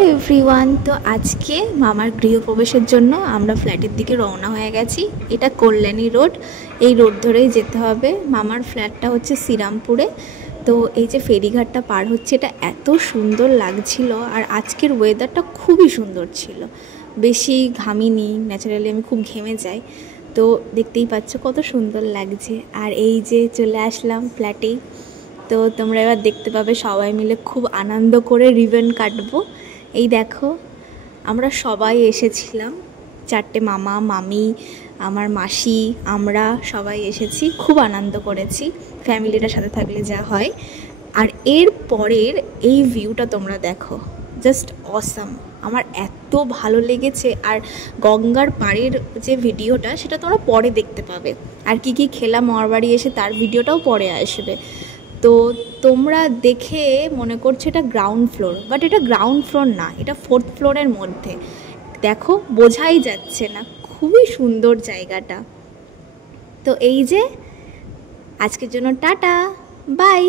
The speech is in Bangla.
এভরিওয়ান, তো আজকে মামার গৃহপ্রবেশের জন্য আমরা ফ্ল্যাটের দিকে রওনা হয়ে গেছি। এটা কল্যাণী রোড, এই রোড ধরেই যেতে হবে। মামার ফ্ল্যাটটা হচ্ছে শ্রীরামপুরে। তো এই যে ফেরিঘাটটা পার হচ্ছে, এটা এত সুন্দর লাগছিল। আর আজকের ওয়েদারটা খুবই সুন্দর ছিল, বেশি ঘামিনি। ন্যাচারালি আমি খুব ঘেমে যাই, তো দেখতেই পাচ্ছ কত সুন্দর লাগছে। আর এই যে চলে আসলাম ফ্ল্যাটেই। তো তোমরা এবার দেখতে পাবে সবাই মিলে খুব আনন্দ করে রিবন কাটবো। এই দেখো, আমরা সবাই এসেছিলাম, 4টে মামা মামি, আমার মাসি, আমরা সবাই এসেছি, খুব আনন্দ করেছি। ফ্যামিলিটার সাথে থাকলে যা হয়। আর এর পরের এই ভিউটা তোমরা দেখো, জাস্ট অসাম। আমার এত ভালো লেগেছে। আর গঙ্গার পাড়ের যে ভিডিওটা, সেটা তোমরা পরে দেখতে পাবে। আর কি কি খেলাম মামার বাড়ি এসে, তার ভিডিওটাও পরে আসবে। তো তোমরা দেখে মনে করছো এটা গ্রাউন্ড ফ্লোর, বাট এটা গ্রাউন্ড ফ্লোর না, এটা 4th ফ্লোরের মধ্যে। দেখো, বোঝাই যাচ্ছে না, খুবই সুন্দর জায়গাটা। তো এই যে আজকের জন্য টাটা, বাই।